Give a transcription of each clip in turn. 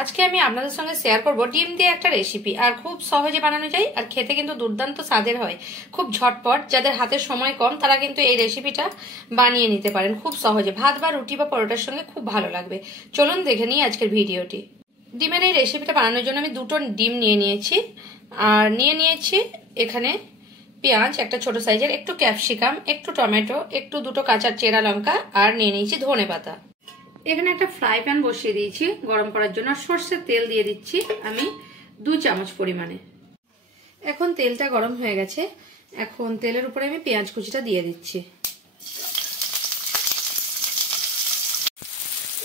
আজকে আমি আপনাদের সঙ্গে শেয়ার করব ডিম দিয়ে একটা রেসিপি। আর খুব সহজে বানানো যায়, আর খেতে কিন্তু দুর্দান্ত স্বাদের হয়, খুব ঝটপট। যাদের হাতে সময় কম তারা কিন্তু এই রেসিপিটা বানিয়ে নিতে পারেন খুব সহজে। ভাত বা রুটি বা পরোটার সঙ্গে খুব ভালো লাগবে। চলুন দেখে নিই আজকের ভিডিওটি। ডিমের এই রেসিপিটা বানানোর জন্য আমি 2টো ডিম নিয়ে নিয়েছি, আর নিয়ে নিয়েছি এখানে পেঁয়াজ একটা ছোট সাইজের, একটু ক্যাপসিকাম, একটু টমেটো, একটু 2টো কাঁচা চেরা লঙ্কা, আর নিয়ে নিয়েছি ধনেপাতা। এখানে একটা ফ্রাই প্যান বসিয়ে দিয়েছি গরম করার জন্য। সর্ষের তেল দিয়ে দিচ্ছি আমি 2 চামচ পরিমাণে। এখন তেলটা গরম হয়ে গেছে, এখন তেলের উপরে আমি পেঁয়াজ কুচিটা দিয়ে দিচ্ছি।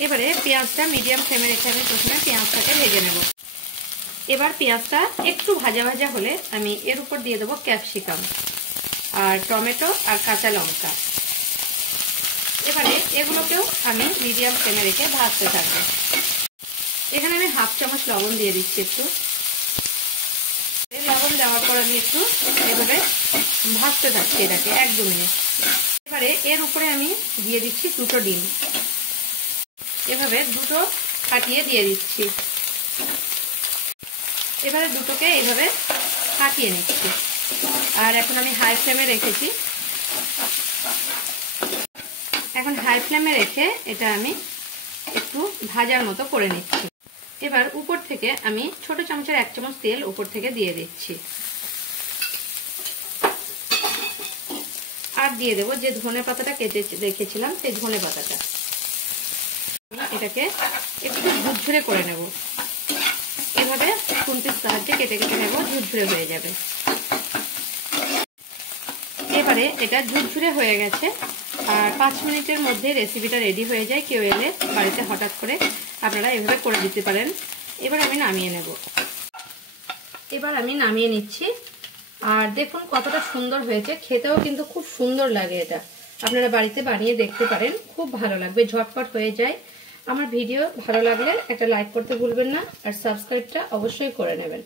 এবারে পেঁয়াজটা মিডিয়াম ফ্লেমে রেখে আমি প্রথমে পেঁয়াজটাকে ভেজে নেব। এবার পেঁয়াজটা একটু ভাজা ভাজা হলে আমি এর উপর দিয়ে দেবো ক্যাপসিকাম আর টমেটো আর কাঁচা লঙ্কা। এবারে এগুলোকেও আমি মিডিয়াম ফ্লেমে রেখে ভাজতে থাকবো। এখানে আমি 1/2 চামচ লবণ দিয়ে দিচ্ছি। একটু লবণ দেওয়ার পর আমি একটু এভাবে ভাজতে থাকছি এটাকে 1-2 মিনিট। এবারে এর উপরে আমি দিয়ে দিচ্ছি 2টো ডিম, এভাবে 2টো ফাটিয়ে দিয়ে দিচ্ছি। এবারে 2টোকে এইভাবে ফাটিয়ে নিচ্ছি। আর এখন আমি হাই ফ্লেমে রেখেছি। এখন হাই ফ্লেমে রেখে এটা আমি একটু ভাজার মতো করে নিচ্ছি। এবার উপর থেকে আমি ছোট চামচের 1 চামচ তেল উপর থেকে দিয়ে দিচ্ছি। আর দিয়ে দেবো যে ধনে পাতাটা কেটে রেখেছিলাম, সেই ধনে পাতাটা। এটাকে একটু ঝুরঝুরে করে নেব, এভাবে খুন্তির সাহায্যে কেটে কেটে নেব, ঝুরঝুরে হয়ে যাবে। এবারে এটা ঝুরঝুরে হয়ে গেছে, আর 5 মিনিটের মধ্যে রেসিপিটা রেডি হয়ে যায়। কেউ এলে বাড়িতে হঠাৎ করে আপনারা এভাবে করে দিতে পারেন। এবার আমি নামিয়ে নেব। এবার আমি নামিয়ে নিচ্ছি। আর দেখুন কতটা সুন্দর হয়েছে, খেতেও কিন্তু খুব সুন্দর লাগে। এটা আপনারা বাড়িতে বানিয়ে দেখতে পারেন, খুব ভালো লাগবে, ঝটপট হয়ে যায়। আমার ভিডিও ভালো লাগলে একটা লাইক করতে ভুলবেন না, আর সাবস্ক্রাইবটা অবশ্যই করে নেবেন।